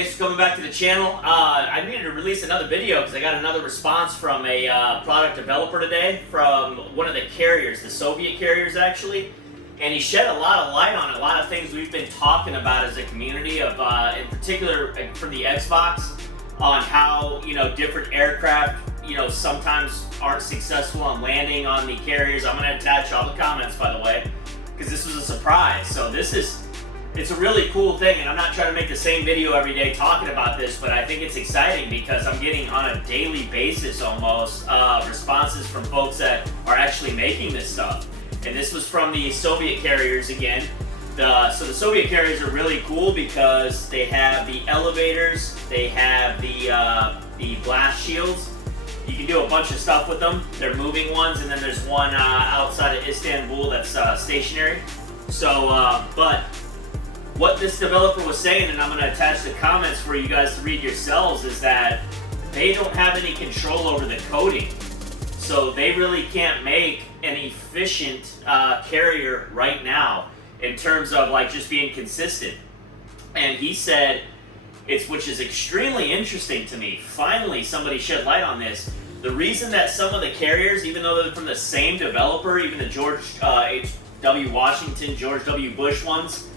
thanks for coming back to the channel. I needed to release another video because I got another response from a product developer today from one of the carriers, the Soviet carriers actually, and he shed a lot of light on a lot of things we've been talking about as a community of, in particular for the Xbox, on how, you know, different aircraft, you know, sometimes aren't successful on landing on the carriers. I'm going to attach all the comments, by the way, because this was a surprise. So it's a really cool thing, and I'm not trying to make the same video every day talking about this, but I think it's exciting because I'm getting on a daily basis almost responses from folks that are actually making this stuff. And this was from the Soviet carriers again. So the Soviet carriers are really cool because they have the elevators, they have the blast shields. You can do a bunch of stuff with them. They're moving ones, and then there's one outside of Istanbul that's stationary. So, but what this developer was saying, and I'm going to attach the comments for you guys to read yourselves, is that they don't have any control over the coding. So they really can't make an efficient carrier right now in terms of like just being consistent. And he said, which is extremely interesting to me. Finally, somebody shed light on this. The reason that some of the carriers, even though they're from the same developer, even the George H.W. Washington, George W. Bush ones,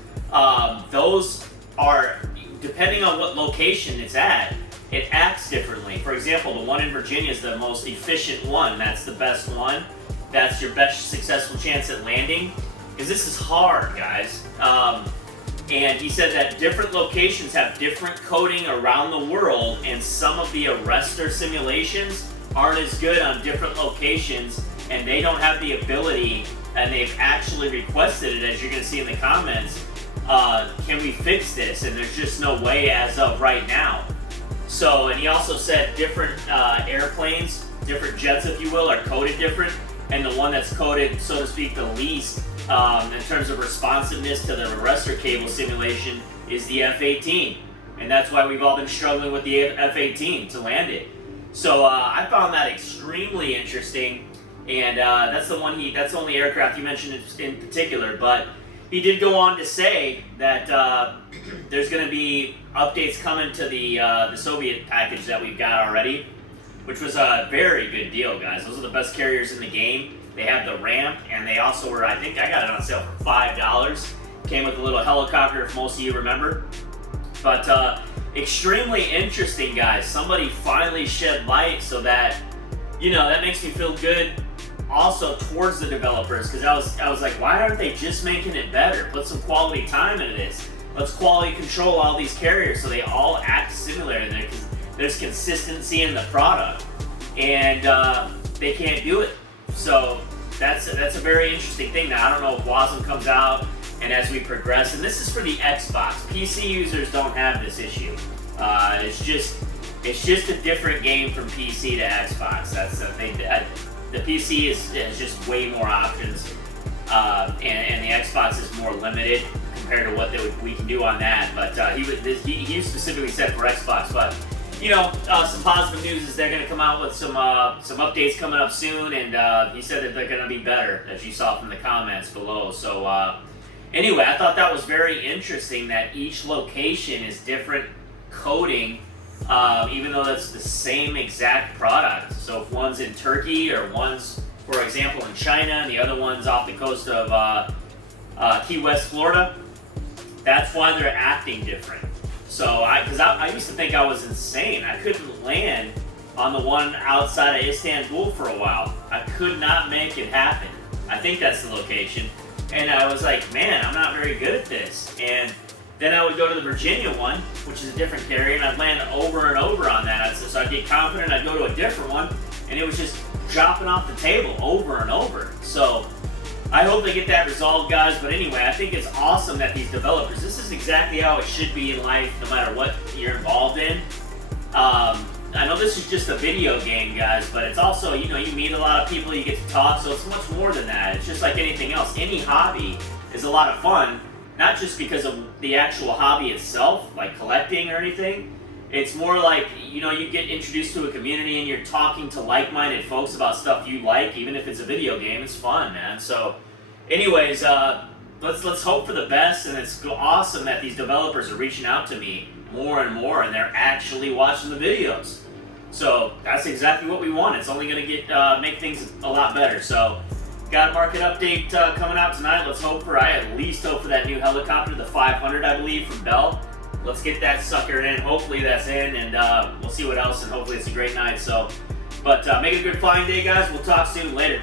those are, depending on what location it's at, it acts differently. For example, the one in Virginia is the most efficient one. That's the best one. That's your best successful chance at landing. Because this is hard, guys. And he said that different locations have different coding around the world, and some of the arrestor simulations aren't as good on different locations, and they don't have the ability, and they've actually requested it, as you're going to see in the comments, can we fix this? And there's just no way as of right now. So, and he also said different airplanes, different jets if you will, are coded different, and the one that's coded, so to speak, the least in terms of responsiveness to the arrestor cable simulation is the F-18. And that's why we've all been struggling with the F-18 to land it. So I found that extremely interesting, and that's the only aircraft you mentioned in particular, but he did go on to say that there's going to be updates coming to the Soviet package that we've got already, which was a very good deal, guys. Those are the best carriers in the game. They have the ramp, and they also were, I think I got it on sale for $5. Came with a little helicopter, if most of you remember. But extremely interesting, guys. Somebody finally shed light, so that, you know, that makes me feel good also towards the developers, because I was like, why aren't they just making it better? Put some quality time into this. Let's quality control all these carriers so they all act similar, because there's consistency in the product, and they can't do it. So that's a very interesting thing. Now I don't know if WASM comes out, and as we progress, and this is for the Xbox. PC users don't have this issue. It's just a different game from PC to Xbox. That's the thing. The PC is just way more options, and the Xbox is more limited compared to what we can do on that. But he specifically said for Xbox. But you know, some positive news is they're going to come out with some updates coming up soon, and he said that they're going to be better, as you saw from the comments below. So anyway, I thought that was very interesting that each location is different coding, even though that's the same exact product. So if one's in Turkey, or one's, for example, in China, and the other one's off the coast of Key West, Florida, that's why they're acting different. So because I used to think I was insane. I couldn't land on the one outside of Istanbul for a while. I could not make it happen. I think that's the location. And I was like, man, I'm not very good at this. And then I would go to the Virginia one, which is a different carrier, and I'd land over and over on that. So I'd get confident, I'd go to a different one, and it was just dropping off the table over and over. So I hope they get that resolved, guys. But anyway, I think it's awesome that these developers, this is exactly how it should be in life, no matter what you're involved in. I know this is just a video game, guys, but it's also, you know, you meet a lot of people, you get to talk, so it's much more than that. It's just like anything else. Any hobby is a lot of fun, not just because of the actual hobby itself, like collecting or anything. It's more like, you know, you get introduced to a community and you're talking to like-minded folks about stuff you like, even if it's a video game. It's fun, man. So anyways, let's hope for the best, and it's awesome that these developers are reaching out to me. more and more, and they're actually watching the videos. So that's exactly what we want. It's only going to make things a lot better. So got a market update coming out tonight. Let's hope for, I at least hope for that new helicopter, the 500, I believe, from Bell. Let's get that sucker in. Hopefully that's in, and we'll see what else, and hopefully it's a great night. So, but make it a good flying day, guys. We'll talk soon. Later.